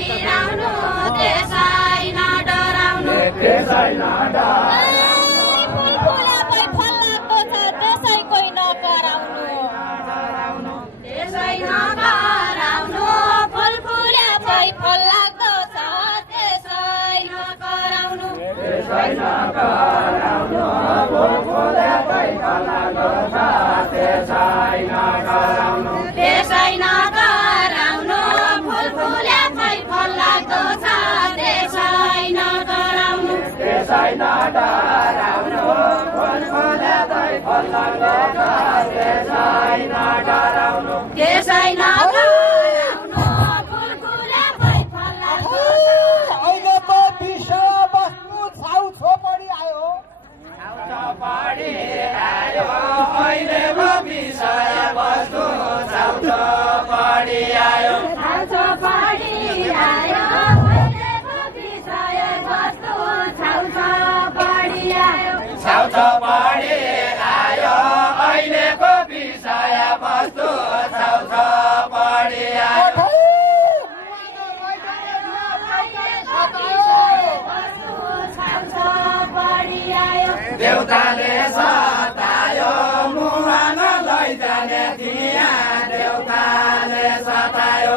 बिराउनु त्यसै नडराउनु त्यसै नडराउनु फुल फुलेकै फल लाग्दो छ त्यसै कोही नकराउनु त्यसै नकराउनु फुल फुलेकै फल लाग्दो छ त्यसै नकराउनु त्यसै नकराउनु फुल फुलेकै फल लाग्दो छ त्यसै नकराउनु त्यसै नकराउनु फुल फुलेकै फल लाग्दो छ त्यसै नकराउनु त्यसै नडराउनु फुल फुलेकै फल लाग्दो छ त्यसै नडराउनु त्यसै नडराउनु फुल फुलेकै फल लाग्दो छ अहिले त विषय बस्नु छाउ छोपडी आयो अहिले विषय वस्तु छाउ छोपडी आयो छाउ छोपडी आयो छाउ छोपडी आयो अहिलेको विषय वस्तु छाउ छोपडी आयो देउताले सतायो मुहान लैजाने थिया देउताले सतायो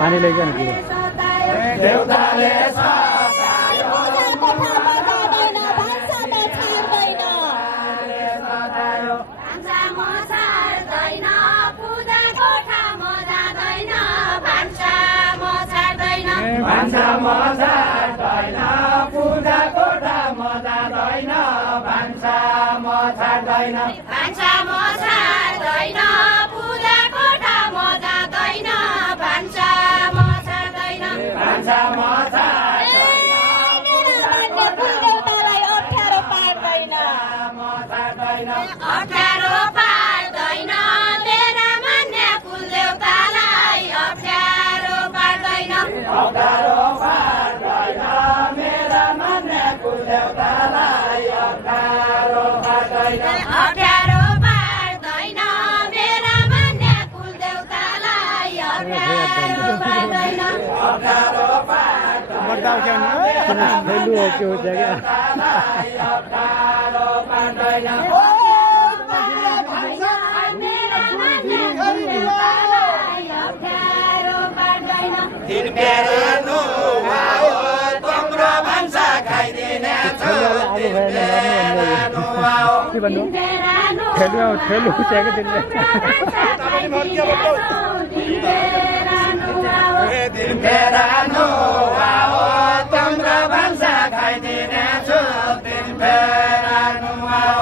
पानी लैजान कि देउताले सतायो भान्सा मछाड्दैन पूजा कोठा मजादैन भान्सा मछाड्दैन भान्सा मछाड्दैन पूजा कोठा मजादैन भान्सा मछाड्दैन भान्सा मछाड्दैन देउतालाई अप्ठ्यारो पार्दैन अप्ठ्यारो पार्दैन मेरा मान्ने कुल देउतालाई अप्ठ्यारो पार्दैन अप्ठ्यारो पार्दैन मेरा मान्ने कुल देउतालाई अप्ठ्यारो पार्दैन अप्ठ्यारो पार्दैन मेरा मान्ने कुल देउतालाई अप्ठ्यारो पार्दैन अप्ठ्यारो पार्दैन फेलु हो के हो क्या अप्ठ्यारो पार्दैन तिर्पेरानु आओ तिम्रो भान्सा खाइदिने छु तिर्पेरानु आओ के भन्नु ठेलु चाहिँ तिर्पेरानु आओ तिम्रो भान्सा खाइदिने छु तिर्पेरानु आओ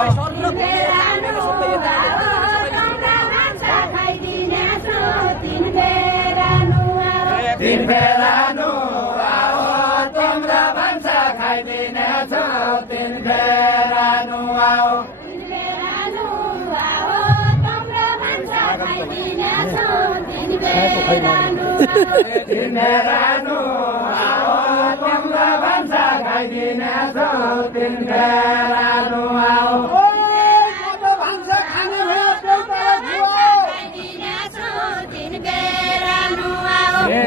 तिर्पेरानु आओ तिम्रो भान्सा खाइदिने छु तिर्पेरानु आओ तिर्पेरानु आओ तिम्रो भान्सा खाइदिने छु तिर्पेरानु आओ भान्सा खाने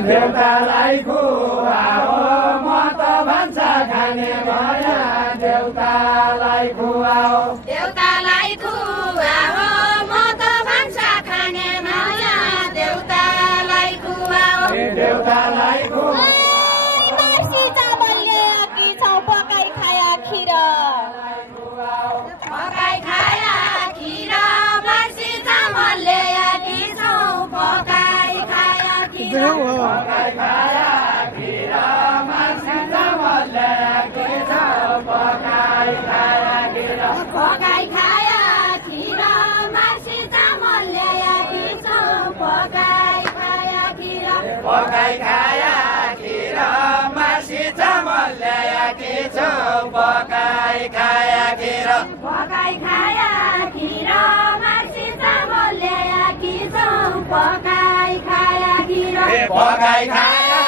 देउतालाई खुवाओ म त भान्सा खाने भया देउतालाई खुवाओ देउतालाई खुवाओ म त भान्सा खाने भया देउतालाई खुवाओ देउतालाई खुवाओ बासी चामल ल्याएकी छौ पकाई खाया खिर पकाई खाया खिर बासी चामल ल्याएकी छौ पकाई खाया खिर पकाई खाया खिर मासी चामल ल्याएकी छौ पकाई खाया खिर पकाई खाया खिर मासी चामल ल्याएकी छौ पकाई खाया खिर पकाई खाया खिर मासी चामल ल्याएकी छौ पकाई खाया खिर पकाई खाया खिर मासी चामल ल्याएकी छौ पकाई खाया खिर पकाई खाया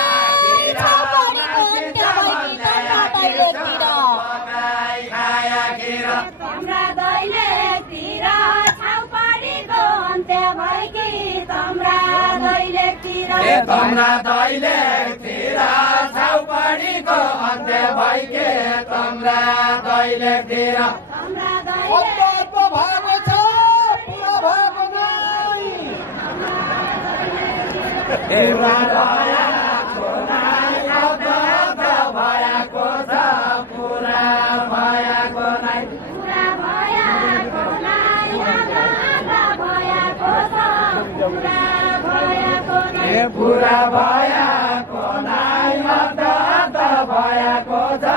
हाम्रा दैलेखतिर छाउपडीको अन्त्य भएकी तम्रा दैलेखतिर तम्रा दैलेखतिर छाउपडीको अन्त्य भएकी तम्रा दैलेखतिर पुरा भयाको नाइ अद्ध भयाको छ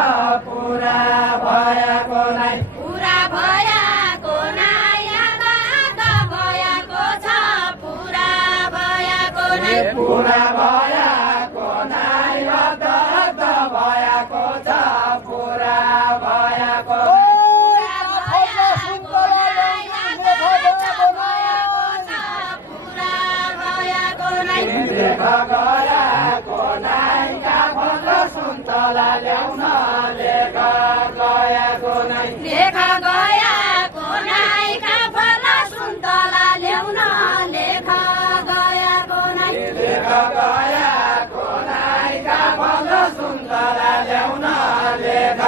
पुरा भयाको नाइ पुरा भयाको नाइ अद्ध भयाको छ पुरा भयाको नाइ पुरा भयाको नाइ अद्ध भयाको छ पुरा भयाको गएको नाइ काफल सुन्तला ल्याउन लेख गएको नाइ लेख गएको नाइ काफल सुन्तला ल्याउन लेख गएको नाइ लेख गएको नाइ काफल सुन्तला ल्याउन लेख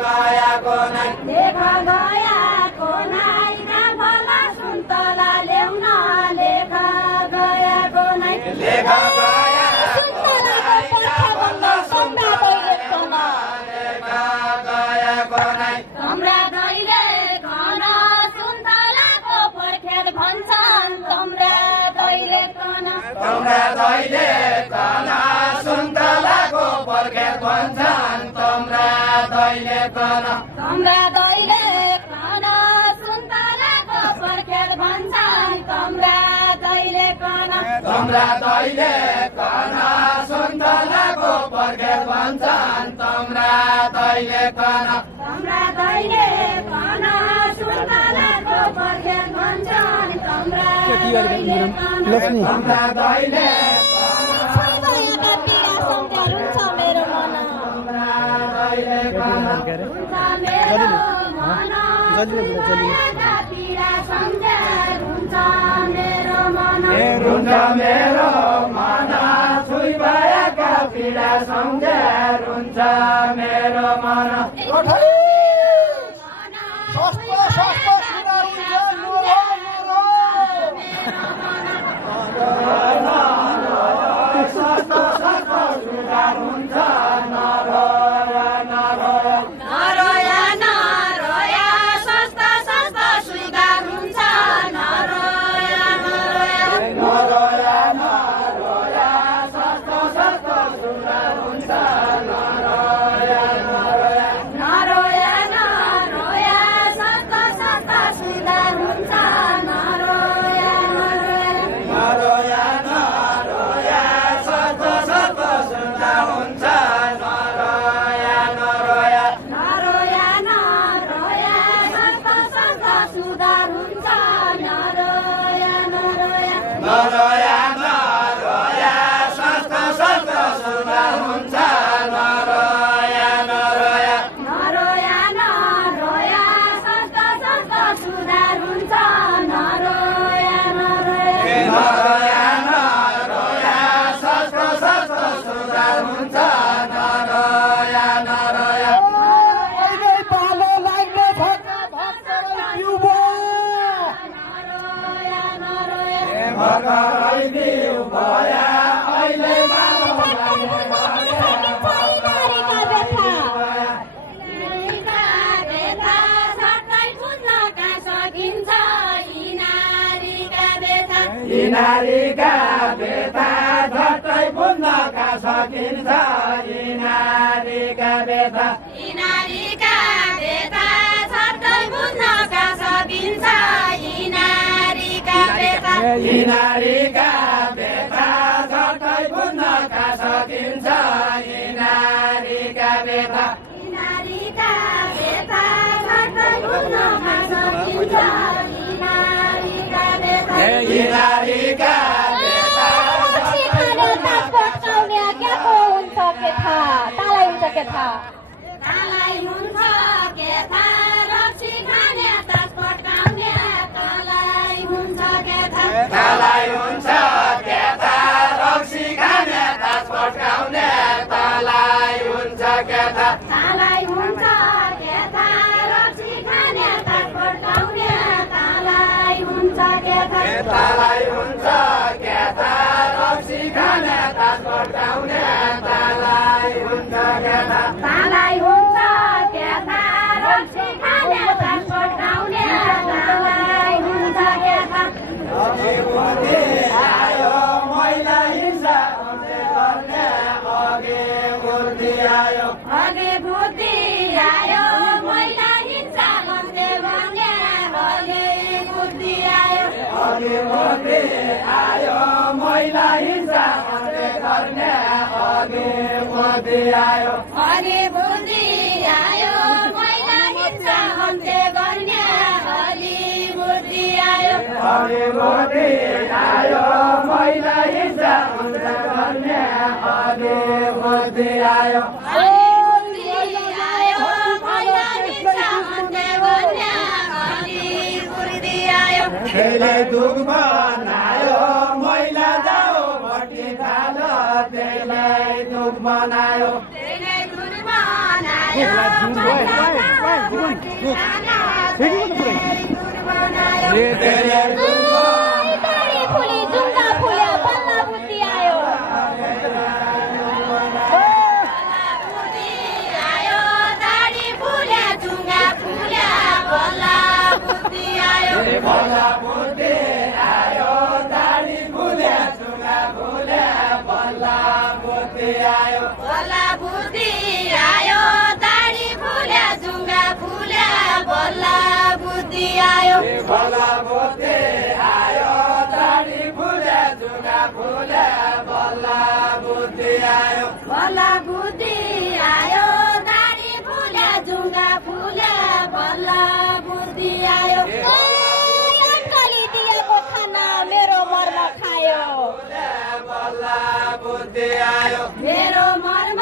गएको नाइ लेख गएको नाइ काफल सुन्तला ल्याउन लेख गएको नाइ लेख तम्रा दैलेख न सुन्तलाको पर्खेर भन्छन् तम्रा दैलेख न तम्रा दैलेख न सुन्तलाको पर्खेर भन्छन् तम्रा दैलेख न तम्रा दैलेख न सुन्तलाको पर्खेर भन्छन् तम्रा दैलेख न तम्रा दैलेख न सुन्तलाको पर्खेर भन्छन् तम्रा दैलेख न तम्रा दैलेख न सुन्तलाको पर्खेर भन्छन् तम्रा दैलेख न तम्रा दैलेख हृदयका पीडा सम्झेर हुन्छ मेरो मन तम्रा दैलेख न हुन्छ मेरो मन हृदयका पीडा सम्झेर हुन्छ मेरो मन रुन्छ मेरो मन छुइ भएका पीडा सम्झेर हुन्छ मेरो मन इनारीका बेथा झट्टै बुझ्नका सकिन्छ इनारीका बेथा इनारीका बेथा झट्टै बुझ्नका सकिन्छ इनारीका बेथा इनारीका बेथा झट्टै बुझ्नका सकिन्छ इनारीका बेथा इनारीका बेथा झट्टै बुझ्नका सकिन्छ इनारीका बेथा इनारीका बेथा तालाई हुन्छ के थाहा रक्सी खाने तास पट्काउने तालाई हुन्छ के थाहा बेतालाई हुन्छ क्याथा रक्सी खाने तास पड्काउने तालाई हुन्छ क्याथा तालाई हुन्छ क्याथा रक्सी खाने तास पड्काउने तालाई हुन्छ क्याथा अघि बुद्धि आयो महिला हिंसा गर्ने अघि बुद्धि आयो अघि बुद्धि आयो महिला हिंसा गर्ने अघि बुद्धि आयो अघि बुद्धि आयो महिला हिंसा गर्ने अघि बुद्धि आयो अघि बुद्धि आयो महिला हिंसा गर्ने अघि बुद्धि आयो अघि बुद्धि आयो महिला हिंसा गर्ने अघि बुद्धि आयो त्यसले दुख बनायो मैला जाओ भट्टी खाल त्यसलाई दुख बनायो फुली जुङ्गा फुल्या बल्ल बुद्धि आयो दाडी फुल्या जुङ्गा फुल्या बल्ल बुद्धि आयो भला बुद्धि आयो दाडी फुल्या जुङ्गा फुल्या बल्ला बुद्धि आयो बल्ल बुद्धि आयो दाडी फुल्या जुङ्गा फुल्या बल्ल बुद्धि आयो भला बुद्धि आयो दाडी फुल्या जुङ्गा फुल्या बल्ला बुद्धि आयो बल्ल बुद्धि आयो दाडी फुल्या जुङ्गा फुल्या बल्ल बुद्धि आयो अङ्कली दिएको खाना मेरो मर्म खायो बल्ला बुद्धि आयो मेरो मर्म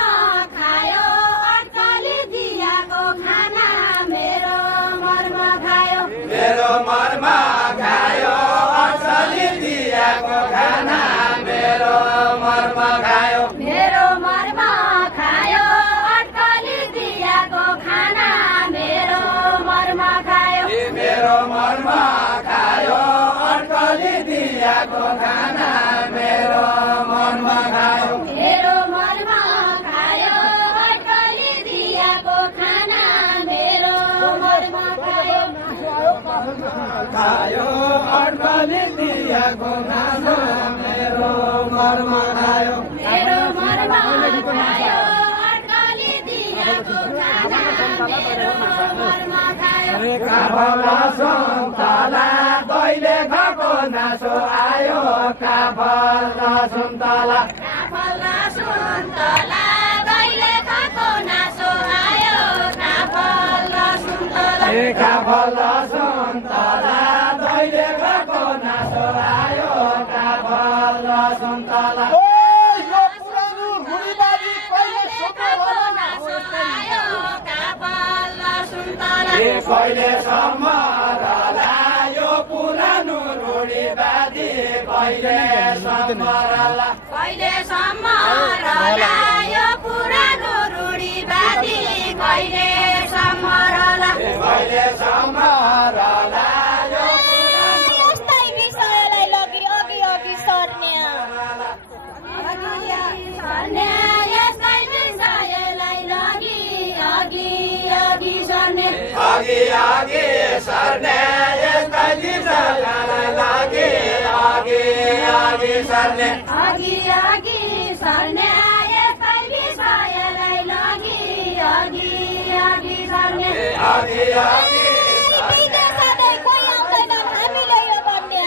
खायो अङ्कली दिएको खाना मेरो मर्म खायो मेरो मर्मा खायो असली दिएको खाना मेरो मर्मा खायो मेरो मर्म खायो अटकली दिएको खाना मेरो मर्म खायो मेरो मर्मा खायो अटकली दिएको खाना मेरो मर्मा खायो मेरो मर्म खायो अटकली दिएको खाना मेरो मर्म खायो खायो अटकली दिएको खाना मेरो मर्मा खायो मेरो मर्म खायो अटकली दिएको खाना मेरो मर्म खायो काफला सुन्तला दैले खाएको नासो आयो काफला सुन्तला काफला सुन्तला दैले खाएको नासो आयो काफला सुन्तला काफला सुन्तला दैले खाएको नासो आयो काफला सुन्तला ओ यो पुरानो रुढीवादी कहिले सुत्नु नासो आयो काफला सुन्तला कहिलेसम्म रहला यो पुरानो रूढिवादी कहिलेसम्म रहला कहिलेसम्म रहला यो पुरानो रूढिवादी कहिलेसम्म रहला कहिलेसम्म रहला यो यस्तै विषयलाई लगी अघि अघि सर्ने यस्तै विषयलाई लगी अघि अघि सर्ने अघि अघि सर्ने यस्तै दिशालाई लागि अघि अघि सर्ने अघि अघि सर्ने यस्तै विषयलाई लगी अघि अघि सर्ने अघि अघि सधैँ कोही आउँदैनन् हामीले यो गर्ने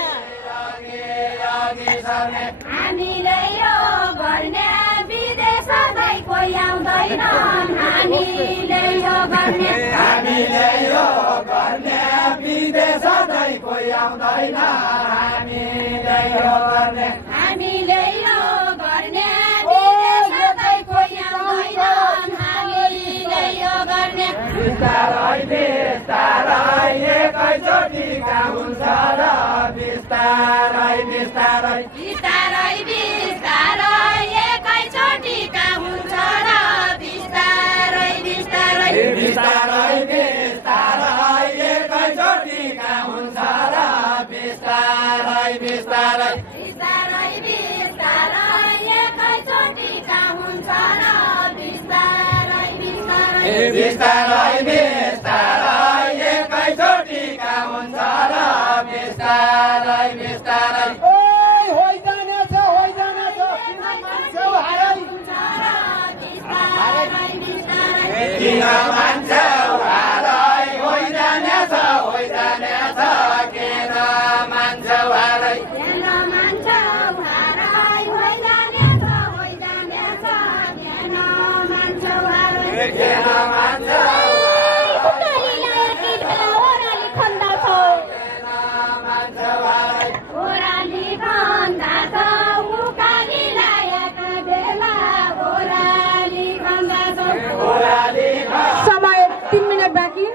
अघि सर्ने हामीले यो गर्ने विदेश सधैँ कोही आउँदैनन् हामीले यो गर्ने हामीले यो गर्ने विदेश सधैँ कोही आउँदैन हामीले यो गर्ने हामीले यो गर्ने विदेश सधैँ कोही आउँदैनन् हामीले यो गर्ने बिस्तारै बिस्तारै एकैचोटि काम हुन्छ र बिस्तारै बिस्तारै बिस्तारै बिस्तारै एकैचोटि काम हुन्छ र बिस्तारै बिस्तारै बिस्तारै बिस्तारै एकैचोटि काम हुन्छ र बिस्तारै बिस्तारै बिस्तारै बिस्तारै एकैचोटिका हुन्छ र बिस्तारै बिस्तारै बिस्तारै बिस्तारै एकैचोटिका हुन्छ र बिस्तारै बिस्तारै होइजानेछ मान्छौ हारै किन मान्छौ हारै होइजानेछ किन मान्छौ हारै किन मान्छौ हारै होइजानेछ किन मान्छौ हारै किन मान्छौ उकाली लाएकी बेला ओराली खन्दा छौ मान्छौ हारै ओराली खन्दा छौ उकाली लाएकी बेला ओराली खन्दा छौ ओराली समय 3 मिनट बाँकी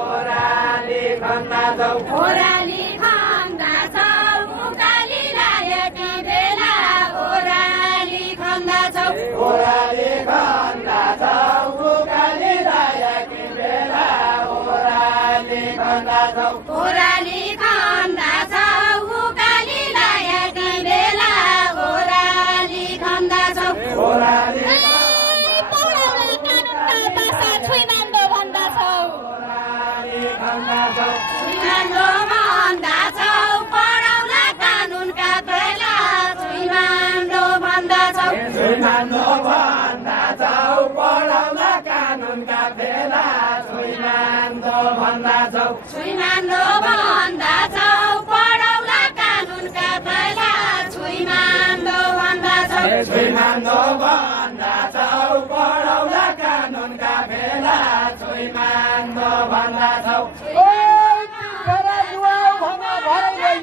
ओराली खन्दा छौ ओराली खन्दा छौ उकाली लाएकी बेला ओराली खन्दा छौ ओराली खन्दा छौ उकाली लाएकी बेला ओराली खन्दा छौ ओराली खन्दा छौ उकाली लाएकी बेला ओराली खन्दा छौ ओराली पौडाउला कानुनका भाषा छुइमान्दो भन्दा छौ खन्दा छौ छुइमान्दो भन्दा छौ पढाउला कानुनका बेला छुइमान्दो भन्दा छौ छुइमान्दो भन्दा छौ पढाउला कानुनका बेला छुइमान्दो भन्दा छौ छुइमान्दो भन्दा छौ पढाउला कानुनका बेला छुइमान्दो भन्दा छौ छुइमान्दो भन्दा छौ पढाउला कानुनका बेला छुइमान्दो भन्दा छौ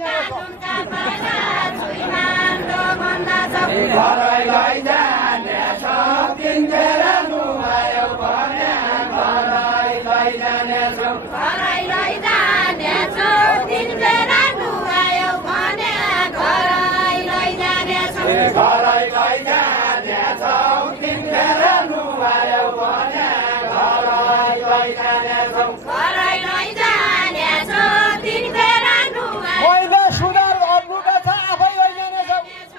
कानुनका बेला छुइमान्दो भन्दा छौ घरै लैजाने छौ तिनखेर नुहायौ भने घरै लैजाने छौ घरै लैजाने छौ तिनखेर नुहायौ भने घरै लैजाने छौ घरै लैजाने छौ तिनखेर नुहायौ भने घरै लैजाने छौ घरै लैजाने छौ तिनखेर नुहायौ मैले सुधार गर्नुका छ आफै लैजानेछ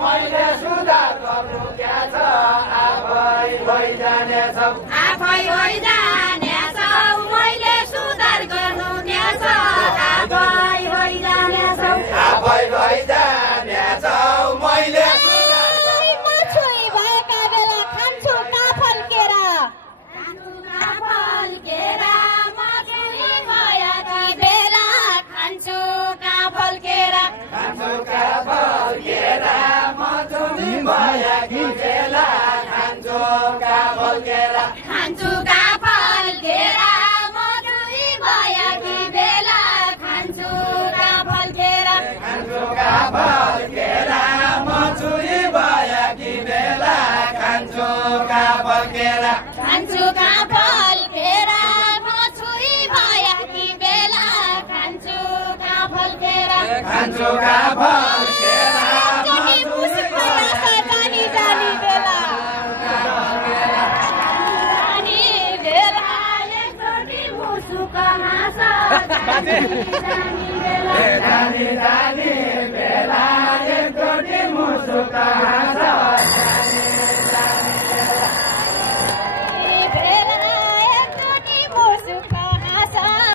मैले सुधार गर्नु क्या छ आफै लैजाने छौ आफै लैजाने छौ मैले सुधार गर्नु क्या छ आफै लैजाने छौ आफै लैजाने छौ मैले सुधार म छुइ भएका बेला खान्छु काफल केरा खान्छु काफल केरा म छुइ भएका बेला खान्छु काफल केरा खान्छु काफल केरा मधुनी भएकी बेला खान्छु काफल केरा खान्छु काफल केरा म छुइ भएकी बेला खान्छु काफल केरा खान्छु काफल केरा मधुनी भएकी बेला खान्छु काफल केरा खान्छु काफल केरा म छुइ भएकी बेला खान्छु काफल केरा खान्छु काफल केरा चोटी मुसुक जानी जानी बेला जानी बेला एकचोटि मुसुक हाँस जानी जानी बेला जानी